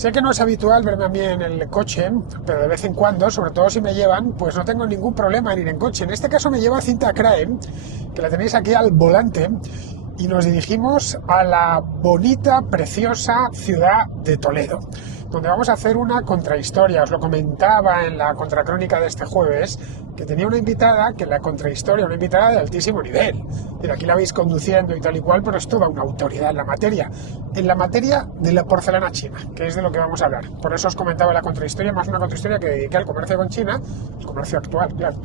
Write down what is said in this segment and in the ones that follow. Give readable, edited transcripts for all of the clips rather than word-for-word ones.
Sé que no es habitual verme a mí en el coche, pero de vez en cuando, sobre todo si me llevan, pues no tengo ningún problema en ir en coche. En este caso me lleva Cinta Crae, que la tenéis aquí al volante, y nos dirigimos a la bonita, preciosa ciudad de Toledo, donde vamos a hacer una contrahistoria. Os lo comentaba en la contracrónica de este jueves, que tenía una invitada, que en la contrahistoria, una invitada de altísimo nivel. Mira, aquí la veis conduciendo y tal y cual, pero es toda una autoridad en la materia de la porcelana china, que es de lo que vamos a hablar. Por eso os comentaba la contrahistoria, más una contrahistoria que dediqué al comercio con China, el comercio actual, claro.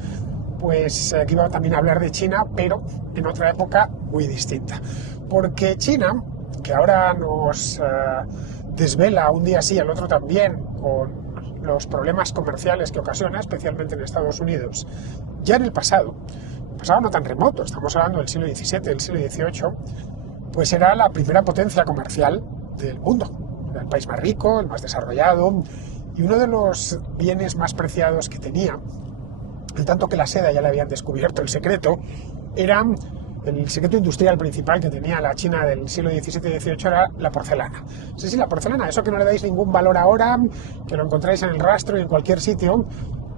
Pues aquí iba también a hablar de China, pero en otra época muy distinta. Porque China, que ahora nos desvela un día sí, el otro también, con los problemas comerciales que ocasiona, especialmente en Estados Unidos, ya en el pasado no tan remoto, estamos hablando del siglo XVII, del siglo XVIII, pues era la primera potencia comercial del mundo. Era el país más rico, el más desarrollado, y uno de los bienes más preciados que tenía, en tanto que la seda ya le habían descubierto el secreto, era el secreto industrial principal que tenía la China del siglo XVII y XVIII, era la porcelana. Sí, la porcelana, eso que no le dais ningún valor ahora, que lo encontráis en el rastro y en cualquier sitio,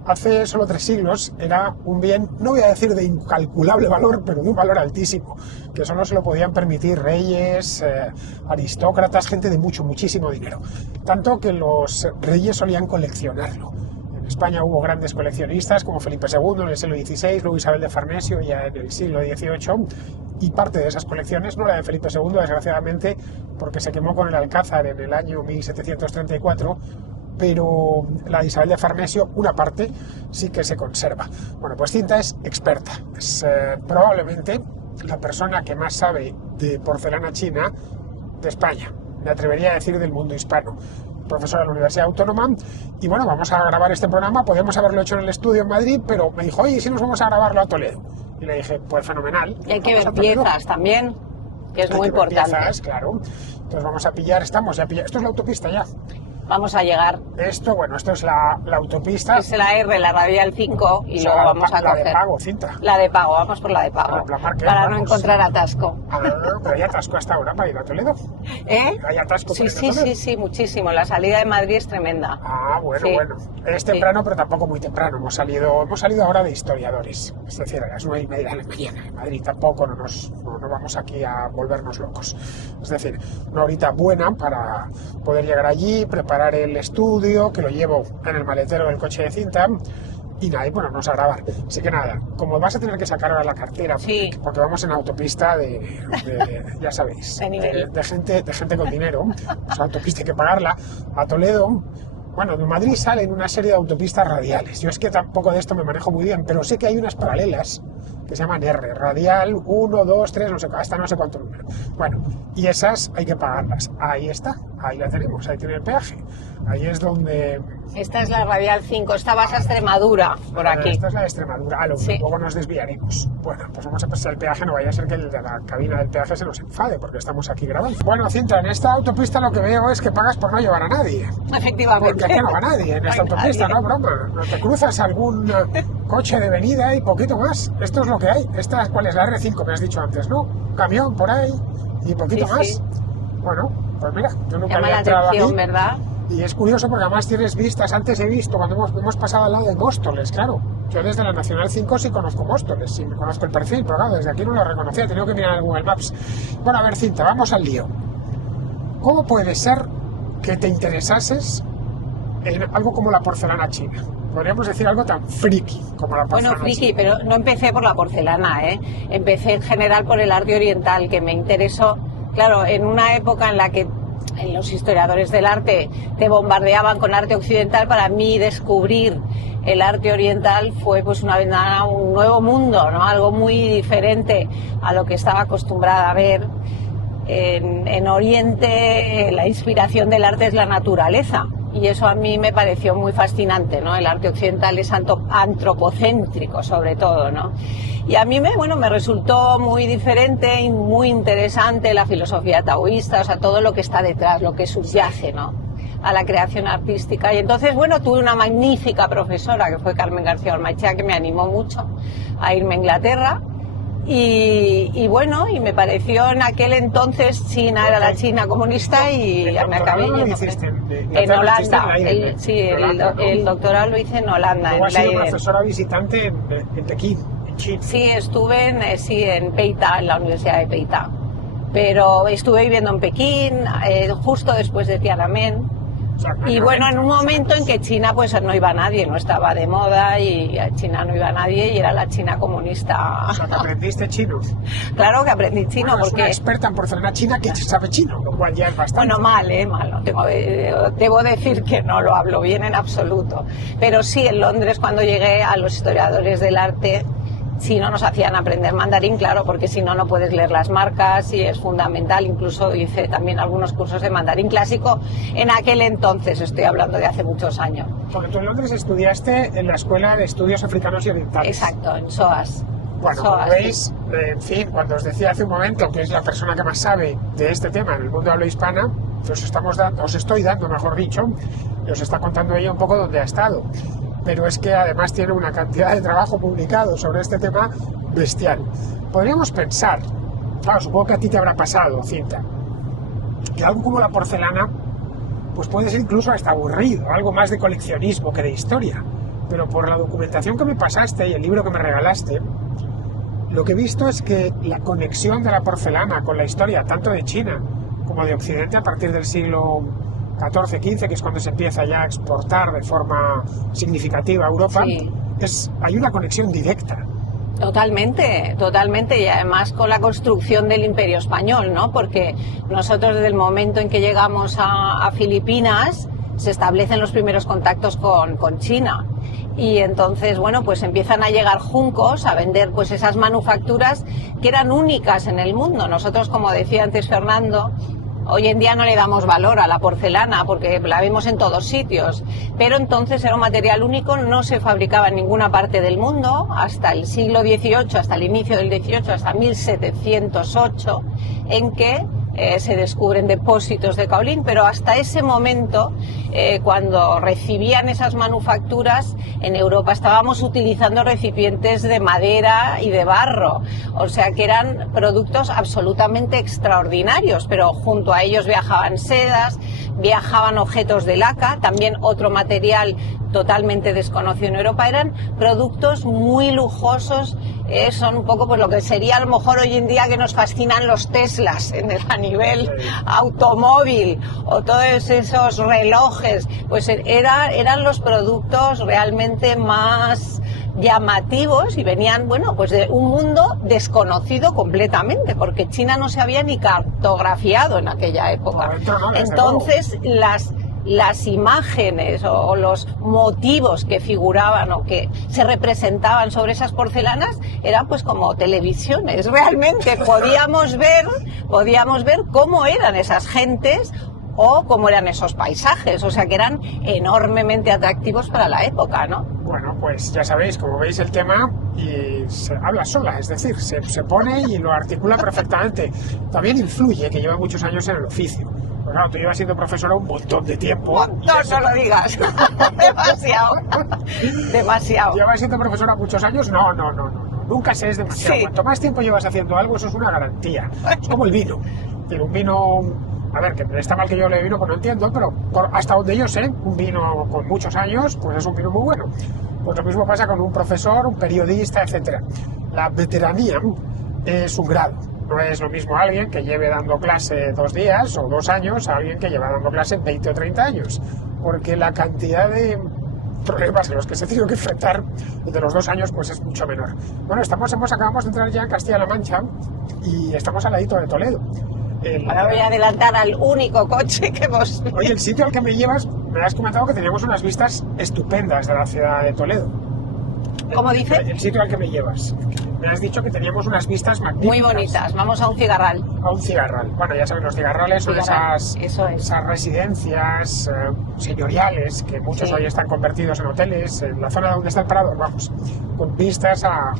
hace solo 3 siglos era un bien, no voy a decir de incalculable valor, pero de un valor altísimo, que solo se lo podían permitir reyes, aristócratas, gente de muchísimo dinero. Tanto que los reyes solían coleccionarlo. En España hubo grandes coleccionistas como Felipe II en el siglo XVI, luego Isabel de Farnesio ya en el siglo XVIII, y parte de esas colecciones, no la de Felipe II, desgraciadamente, porque se quemó con el Alcázar en el año 1734, pero la de Isabel de Farnesio, una parte, sí que se conserva. Bueno, pues Cinta es experta, es probablemente la persona que más sabe de porcelana china de España, me atrevería a decir del mundo hispano. Profesora de la Universidad Autónoma, y bueno, vamos a grabar este programa. Podríamos haberlo hecho en el estudio en Madrid, pero me dijo, oye, ¿y si nos vamos a grabarlo a Toledo? Y le dije, pues fenomenal. Y hay que ver piezas también, que es muy importante. Piezas, claro. Entonces vamos a pillar, esto es la autopista ya. Vamos a llegar. Esto es la autopista. Es la R, la radial 5, y luego vamos a coger. La de pago, Cinta. La de pago, vamos por la de pago. Para no encontrar atasco. Pero hay atasco hasta ahora para ir a Toledo. ¿Hay atasco para ir a Toledo? Sí, muchísimo. La salida de Madrid es tremenda. Bueno. Es temprano, pero tampoco muy temprano. Hemos salido ahora de historiadores. Es decir, a las 9:30 de la mañana. En Madrid tampoco no vamos aquí a volvernos locos. Es decir, una horita buena para poder llegar allí, preparar el estudio, que lo llevo en el maletero del coche de Cinta, y nada, y ponernos a grabar. Así que nada, como vas a tener que sacar ahora la cartera, porque vamos en autopista de ya sabéis, de gente con dinero, pues autopista hay que pagarla. A Toledo, bueno, de Madrid salen una serie de autopistas radiales. Yo es que tampoco de esto me manejo muy bien, pero sé que hay unas paralelas que se llaman R, radial 1, 2, 3, no sé, hasta no sé cuánto número. Bueno, y esas hay que pagarlas. Ahí está, ahí la tenemos, ahí tiene el peaje. Ahí es donde... Esta es la radial 5, esta vas a Extremadura, por aquí. Esta es la de Extremadura, luego nos desviaremos. Bueno, pues vamos a pasar el peaje, no vaya a ser que el de la cabina del peaje se nos enfade, porque estamos aquí grabando. Bueno, Cinta, en esta autopista lo que veo es que pagas por no llevar a nadie. Efectivamente. Porque aquí no va nadie en esta autopista, no broma. No te cruzas algún coche de venida y poquito más. Esto es lo que hay. ¿Cuál es? La R5, me has dicho antes, ¿no? Camión por ahí y poquito más. Sí. Bueno, pues mira, yo nunca había entrado aquí, ¿verdad? Y es curioso porque además tienes vistas. Antes he visto cuando hemos pasado al lado de Móstoles, claro. Yo desde la Nacional 5 sí conozco Móstoles, sí me conozco el perfil, pero claro, desde aquí no lo reconocía, he tenido que mirar en Google Maps. Bueno, a ver, Cinta, vamos al lío. ¿Cómo puede ser que te interesases en algo como la porcelana china? Podríamos decir algo tan friki como la porcelana china. Bueno, friki, pero no empecé por la porcelana, Empecé en general por el arte oriental, que me interesó, claro, en una época en la que los historiadores del arte te bombardeaban con arte occidental. Para mí descubrir el arte oriental fue pues una ventana a un nuevo mundo, ¿no? Algo muy diferente a lo que estaba acostumbrada a ver. En Oriente la inspiración del arte es la naturaleza, y eso a mí me pareció muy fascinante, ¿no? El arte occidental es antropocéntrico sobre todo, ¿no? Y a mí me resultó muy diferente y muy interesante la filosofía taoísta, o sea, todo lo que está detrás, lo que subyace, ¿no?, a la creación artística. Y entonces, tuve una magnífica profesora que fue Carmen García Ormaechea, que me animó mucho a irme a Inglaterra. Y bueno, y me pareció en aquel entonces China era la China comunista y me acabé ¿Dónde lo yendo hiciste? en Holanda. El doctorado lo hice en Holanda. Luego has sido Leiden. profesora visitante en Pekín, en China. Sí, estuve en Peitá, en la Universidad de Peitá. Pero estuve viviendo en Pekín, justo después de Tiananmen. O sea, Y bueno, en un momento en que China pues no iba nadie, no estaba de moda y a China no iba nadie y era la China comunista. O sea, que aprendiste chino. Claro que aprendí chino Bueno, es porque... una experta en porcelana china que sabe chino, lo cual ya es bastante. Bueno, mal, no debo decir que no lo hablo bien en absoluto. Pero sí, en Londres cuando llegué a los historiadores del arte chino nos hacían aprender mandarín, claro, porque si no, no puedes leer las marcas y es fundamental. Incluso hice también algunos cursos de mandarín clásico en aquel entonces, estoy hablando de hace muchos años. Porque tú en Londres estudiaste en la Escuela de Estudios Africanos y Orientales. Exacto, en SOAS. Bueno, como veis, en fin, cuando os decía hace un momento que es la persona que más sabe de este tema en el mundo de habla hispana, os estoy dando, mejor dicho, y os está contando ella un poco dónde ha estado. Pero es que además tiene una cantidad de trabajo publicado sobre este tema bestial. Podríamos pensar, claro, supongo que a ti te habrá pasado, Cinta, que algo como la porcelana pues puede ser incluso hasta aburrido, algo más de coleccionismo que de historia. Pero por la documentación que me pasaste y el libro que me regalaste, lo que he visto es que la conexión de la porcelana con la historia tanto de China como de Occidente a partir del siglo XIV-XV, que es cuando se empieza ya a exportar de forma significativa a Europa, Sí. hay una conexión directa. Totalmente, y además con la construcción del Imperio Español, ¿no? Porque nosotros desde el momento en que llegamos a Filipinas se establecen los primeros contactos con China y entonces, bueno, pues empiezan a llegar juncos a vender pues esas manufacturas que eran únicas en el mundo. Nosotros, como decía antes Fernando, hoy en día no le damos valor a la porcelana porque la vemos en todos sitios, pero entonces era un material único, no se fabricaba en ninguna parte del mundo hasta el siglo XVIII, hasta el inicio del XVIII, hasta 1708, en que se descubren depósitos de caolín, pero hasta ese momento, cuando recibían esas manufacturas, en Europa estábamos utilizando recipientes de madera y de barro, o sea que eran productos absolutamente extraordinarios, pero junto a ellos viajaban sedas, viajaban objetos de laca, también otro material totalmente desconocido en Europa, eran productos muy lujosos, son un poco pues lo que sería a lo mejor hoy en día que nos fascinan los Teslas a nivel automóvil o todos esos relojes, pues eran los productos realmente más llamativos y venían, bueno, pues de un mundo desconocido completamente, porque China no se había ni cartografiado en aquella época. Entonces, las imágenes o los motivos que figuraban o que se representaban sobre esas porcelanas eran pues como televisiones, realmente podíamos ver cómo eran esas gentes o cómo eran esos paisajes, o sea que eran enormemente atractivos para la época, ¿no? Bueno, pues ya sabéis, como veis el tema y se habla sola, es decir, se pone y lo articula perfectamente. También influye que lleva muchos años en el oficio. Pues claro, tú llevas siendo profesora un montón de tiempo. No lo digas. Demasiado. ¿Llevas siendo profesora muchos años? No. Nunca se es demasiado. Sí. Cuanto más tiempo llevas haciendo algo, eso es una garantía. Es como el vino. Un vino, a ver, que está mal que yo hable de vino, pues no entiendo, pero hasta donde yo sé, un vino con muchos años, pues es un vino muy bueno. Pues lo mismo pasa con un profesor, un periodista, etcétera. La veteranía es un grado. No es lo mismo alguien que lleve dando clase 2 días o 2 años a alguien que lleva dando clase 20 o 30 años. Porque la cantidad de problemas en los que se tiene que enfrentar de los 2 años pues es mucho menor. Bueno, acabamos de entrar ya en Castilla-La Mancha y estamos al ladito de Toledo. Ahora voy a adelantar al único coche que hemos... Oye, el sitio al que me llevas, me has comentado que teníamos unas vistas estupendas de la ciudad de Toledo. ¿Cómo dice? El sitio al que me llevas. Me has dicho que teníamos unas vistas magníficas. Muy bonitas. Vamos a un cigarral. A un cigarral. Bueno, ya saben, los cigarrales son esas residencias señoriales que muchos hoy están convertidos en hoteles, en la zona donde está el Parador, vamos, con vistas a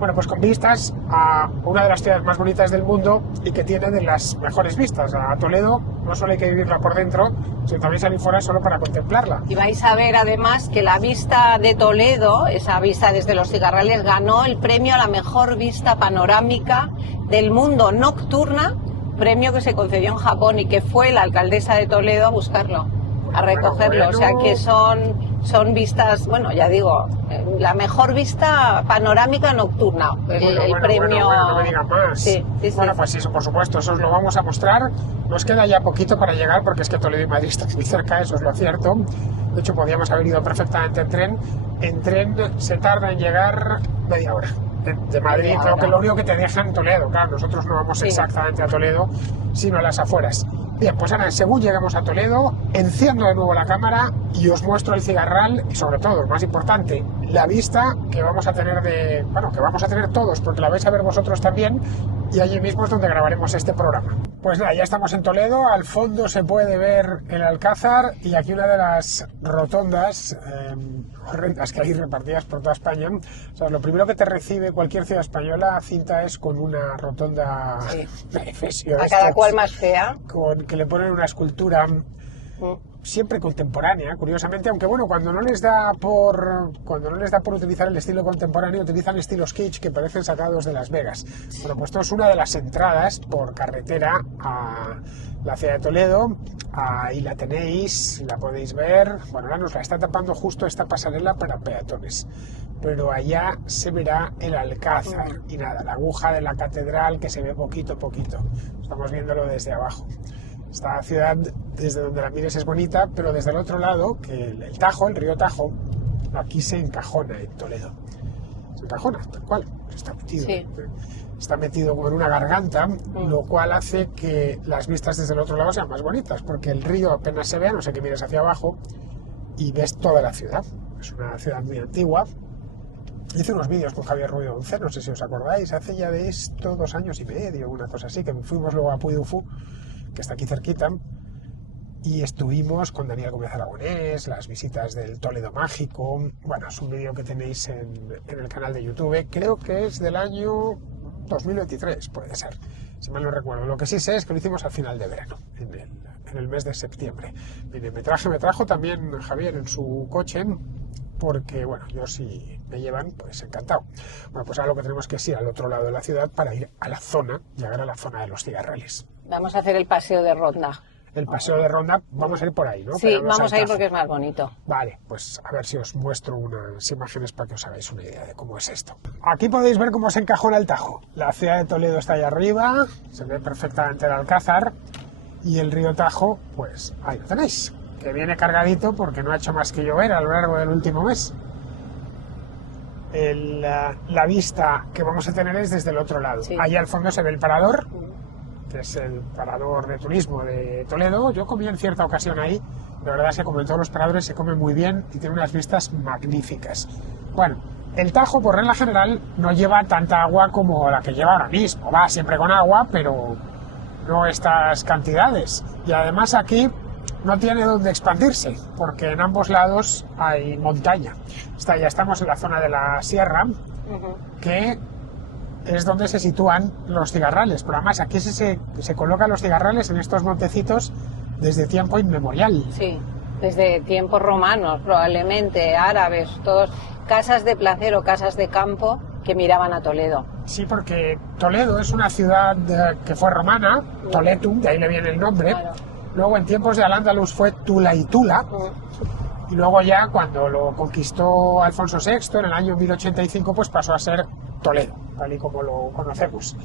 Bueno, pues con vistas a una de las ciudades más bonitas del mundo y que tiene de las mejores vistas. A Toledo no solo hay que vivirla por dentro, sino también salir fuera solo para contemplarla. Y vais a ver además que la vista de Toledo, esa vista desde los Cigarrales, ganó el premio a la mejor vista panorámica del mundo nocturna, premio que se concedió en Japón y que fue la alcaldesa de Toledo a buscarlo, a recogerlo. Bueno. O sea que son vistas, bueno, ya digo, la mejor vista panorámica nocturna, el premio. Bueno, no me digan más. Sí, bueno, pues eso, por supuesto, eso os lo vamos a mostrar. Nos queda ya poquito para llegar, porque es que Toledo y Madrid están muy cerca, eso es lo cierto. De hecho, podíamos haber ido perfectamente en tren. En tren se tarda en llegar media hora. De Madrid, creo que lo único que te deja en Toledo, claro, nosotros no vamos exactamente a Toledo, sino a las afueras. Bien, pues ahora, según llegamos a Toledo, enciendo de nuevo la cámara y os muestro el Cigarral y, sobre todo, lo más importante, la vista que vamos a tener que vamos a tener todos, porque la vais a ver vosotros también, y allí mismo es donde grabaremos este programa. Pues nada, ya estamos en Toledo, al fondo se puede ver el Alcázar y aquí una de las rotondas horrendas que hay repartidas por toda España. O sea, lo primero que te recibe cualquier ciudad española, Cinta, es con una rotonda de Efesio. A cada cual más fea. Que le ponen una escultura siempre contemporánea, curiosamente, aunque bueno, cuando no les da por utilizar el estilo contemporáneo, utilizan estilos kitsch que parecen sacados de Las Vegas. Bueno, pues esto es una de las entradas por carretera a la ciudad de Toledo. Ahí la tenéis, la podéis ver. Bueno, ahora nos la está tapando justo esta pasarela para peatones, pero allá se verá el Alcázar y nada, la aguja de la catedral que se ve poquito a poquito. Estamos viéndolo desde abajo. Esta ciudad, desde donde la mires, es bonita, pero desde el otro lado, que el Tajo, el río Tajo, aquí se encajona en Toledo. Se encajona, tal cual, está metido. Sí. Está metido como en una garganta, lo cual hace que las vistas desde el otro lado sean más bonitas, porque el río apenas se ve, a no ser que mires hacia abajo, y ves toda la ciudad. Es una ciudad muy antigua. Hice unos vídeos con Javier Ruido 11, no sé si os acordáis, hace ya de esto 2 años y medio, una cosa así, que fuimos luego a Puy du Fou, que está aquí cerquita, y estuvimos con Daniel Gómez Aragonés, las visitas del Toledo Mágico. Bueno, es un vídeo que tenéis en el canal de YouTube, creo que es del año 2023, puede ser, si mal no recuerdo. Lo que sí sé es que lo hicimos al final de verano, en el mes de septiembre. Mire, me trajo también Javier en su coche, porque, bueno, yo si me llevan, pues encantado. Bueno, pues ahora lo que tenemos que es ir al otro lado de la ciudad para ir a la zona, llegar a la zona de los Cigarrales. Vamos a hacer el paseo de ronda. El paseo de ronda, vamos a ir por ahí, ¿no? Sí, vamos a ir porque es más bonito. Vale, pues a ver si os muestro unas imágenes para que os hagáis una idea de cómo es esto. Aquí podéis ver cómo se encajona el Tajo. La ciudad de Toledo está ahí arriba, se ve perfectamente el Alcázar, y el río Tajo, pues ahí lo tenéis, que viene cargadito porque no ha hecho más que llover a lo largo del último mes. La vista que vamos a tener es desde el otro lado. Sí. Ahí al fondo se ve el Parador, que es el parador de turismo de Toledo. Yo comí en cierta ocasión ahí, de verdad es que como en todos los paradores se come muy bien y tiene unas vistas magníficas. Bueno, el Tajo por regla general no lleva tanta agua como la que lleva ahora mismo, va siempre con agua, pero no estas cantidades. Y además aquí no tiene dónde expandirse, porque en ambos lados hay montaña. Ya estamos en la zona de la sierra, que es donde se sitúan los cigarrales, pero además aquí se colocan los cigarrales en estos montecitos desde tiempo inmemorial. Sí, desde tiempos romanos, probablemente, árabes, todos, casas de placer o casas de campo que miraban a Toledo. Sí, porque Toledo es una ciudad que fue romana, Toletum, de ahí le viene el nombre. Claro. Luego en tiempos de Al-Ándalus fue Tula y Tula. Y luego ya cuando lo conquistó Alfonso VI en el año 1085, pues pasó a ser Toledo, tal y como lo conocemos.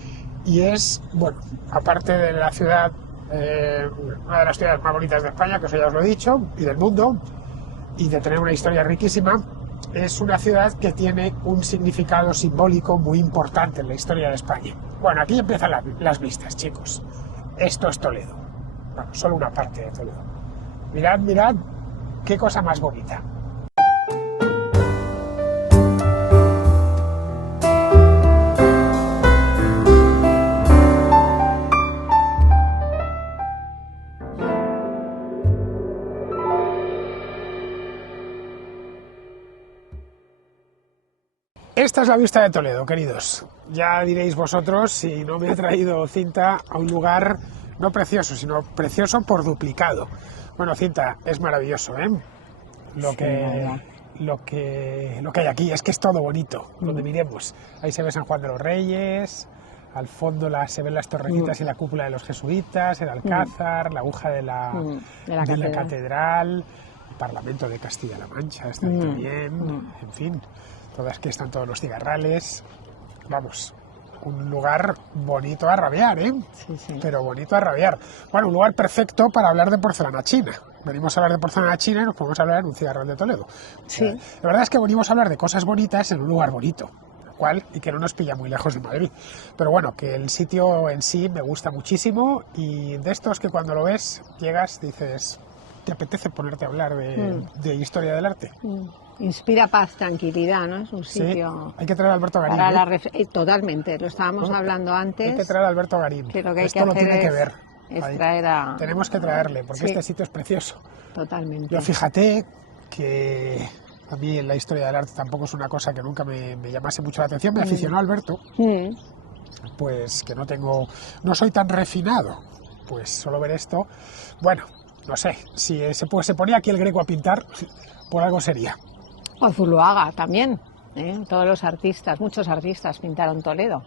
Y es, bueno, aparte de la ciudad, una de las ciudades más bonitas de España, que eso ya os lo he dicho, y del mundo, y de tener una historia riquísima, es una ciudad que tiene un significado simbólico muy importante en la historia de España. Bueno, aquí empiezan las vistas, chicos. Esto es Toledo. Bueno, solo una parte de Toledo. Mirad, mirad, qué cosa más bonita. Esta es la vista de Toledo, queridos. Ya diréis vosotros si no me he traído Cinta a un lugar no precioso, sino precioso por duplicado. Bueno, Cinta, es maravilloso, ¿eh? Lo que hay aquí es que es todo bonito, donde miremos. Ahí se ve San Juan de los Reyes, al fondo se ven las torrecitas y la cúpula de los jesuitas, el Alcázar, la aguja de la catedral, el Parlamento de Castilla-La Mancha, está ahí también, en fin, todas que están todos los cigarrales. Vamos, un lugar bonito a rabiar, ¿eh? Sí. Pero bonito a rabiar. Bueno, un lugar perfecto para hablar de porcelana china. Venimos a hablar de porcelana china y nos podemos hablar en un cigarral de Toledo. Sí. La verdad es que venimos a hablar de cosas bonitas en un lugar bonito, y que no nos pilla muy lejos de Madrid. Pero bueno, que el sitio en sí me gusta muchísimo, y de estos que cuando lo ves, llegas, dices, ¿te apetece ponerte a hablar de historia del arte? Inspira paz, tranquilidad, ¿no? Es un sitio... Sí, hay que traer a Alberto Garín. Totalmente, lo estábamos hablando antes. Hay que traer a Alberto Garín. Que lo que hay Esto que lo hacer tiene que ver. Tenemos que traerle, porque este sitio es precioso. Totalmente. Yo fíjate que a mí en la historia del arte tampoco es una cosa que nunca me llamase mucho la atención. Me aficionó a Alberto, pues que no soy tan refinado, pues solo ver esto, bueno, no sé, si se ponía aquí el Greco a pintar, por algo sería. O Zuloaga también, todos los artistas, muchos artistas pintaron Toledo,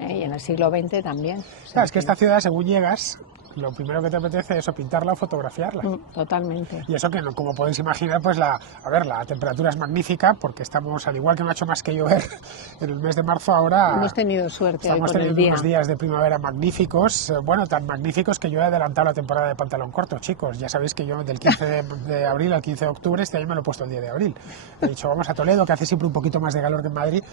y en el siglo XX también. Claro, es que esta ciudad, según llegas, lo primero que te apetece es o pintarla o fotografiarla. Totalmente. Y eso que, como podéis imaginar, pues la temperatura es magnífica, porque estamos, al igual que no ha hecho más que llover en el mes de marzo, ahora hemos tenido suerte. Estamos teniendo unos días de primavera magníficos, bueno, tan magníficos que yo he adelantado la temporada de pantalón corto, chicos. Ya sabéis que yo del 15 de abril al 15 de octubre, este año me lo he puesto el 10 de abril. He dicho, vamos a Toledo, que hace siempre un poquito más de calor que en Madrid,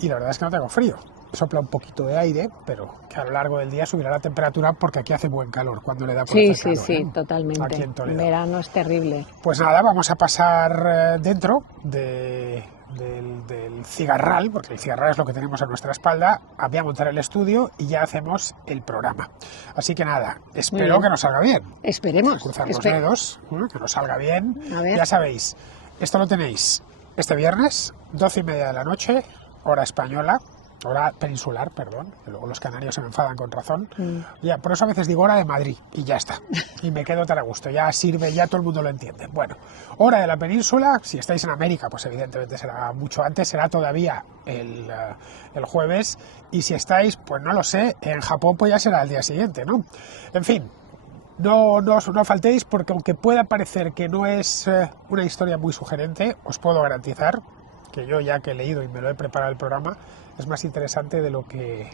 y la verdad es que no tengo frío. Sopla un poquito de aire, pero que a lo largo del día subirá la temperatura, porque aquí hace buen calor cuando le da por hacer calor, Sí, totalmente. Aquí en Toledo. El verano es terrible. Pues nada, vamos a pasar dentro del cigarral, porque el cigarral es lo que tenemos a nuestra espalda. Voy a montar el estudio y ya hacemos el programa. Así que nada, espero que nos salga bien. Esperemos. Cruzar los dedos, que nos salga bien. A ver. Ya sabéis, esto lo tenéis este viernes, 12:30 de la noche, hora española. Hora peninsular, perdón, que luego los canarios se me enfadan con razón. Ya, por eso a veces digo hora de Madrid y ya está. Y me quedo tan a gusto, ya sirve, ya todo el mundo lo entiende. Bueno, hora de la península, si estáis en América, pues evidentemente será mucho antes, será todavía el jueves. Y si estáis, pues no lo sé, en Japón pues ya será el día siguiente, ¿no? En fin, no faltéis, porque aunque pueda parecer que no es una historia muy sugerente, os puedo garantizar que yo, ya que he leído y me lo he preparado el programa, es más interesante de lo que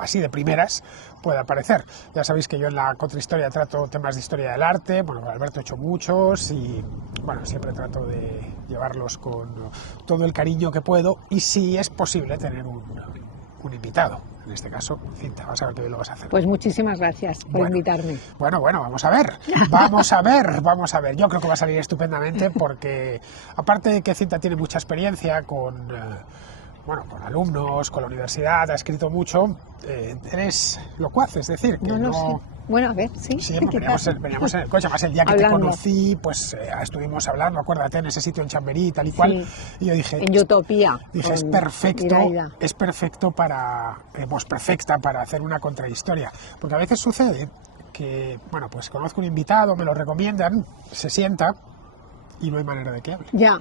así de primeras pueda parecer. Ya sabéis que yo en la contrahistoria trato temas de historia del arte, bueno, con Alberto he hecho muchos y bueno, siempre trato de llevarlos con todo el cariño que puedo, y si es posible tener un invitado. En este caso, Cinta, vamos a ver qué lo vas a hacer. Pues muchísimas gracias por invitarme. Bueno, vamos a ver. Yo creo que va a salir estupendamente, porque aparte de que Cinta tiene mucha experiencia con alumnos, con la universidad, ha escrito mucho, eres locuaz, es decir, que sí. Bueno, a ver, sí. Sí, veníamos en el coche, además el día que te conocí, pues estuvimos hablando, acuérdate, en ese sitio en Chamberí y tal y cual, y yo dije... En Utopía. Dije, es perfecta para hacer una contrahistoria, porque a veces sucede que, bueno, pues conozco un invitado, me lo recomiendan, se sienta, y no hay manera de que hable. Ya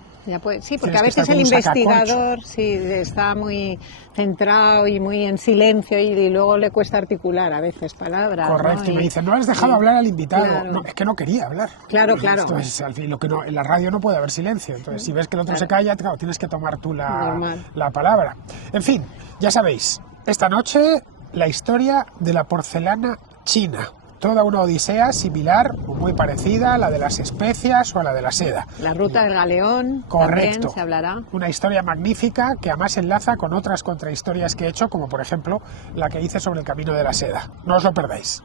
pues, sí, porque a veces el investigador está muy centrado y muy en silencio, y luego le cuesta articular a veces palabras. Correcto, ¿no? y me dicen, no has dejado hablar al invitado. Claro. No, es que no quería hablar. Claro. Entonces, al fin, en la radio no puede haber silencio. Entonces, si ves que el otro se calla, claro, tienes que tomar tú la palabra. En fin, ya sabéis, esta noche la historia de la porcelana china. Toda una odisea similar o muy parecida a la de las especias o a la de la seda. La ruta del galeón. Correcto. También se hablará. Una historia magnífica que además enlaza con otras contrahistorias que he hecho, como por ejemplo la que hice sobre el camino de la seda. No os lo perdáis.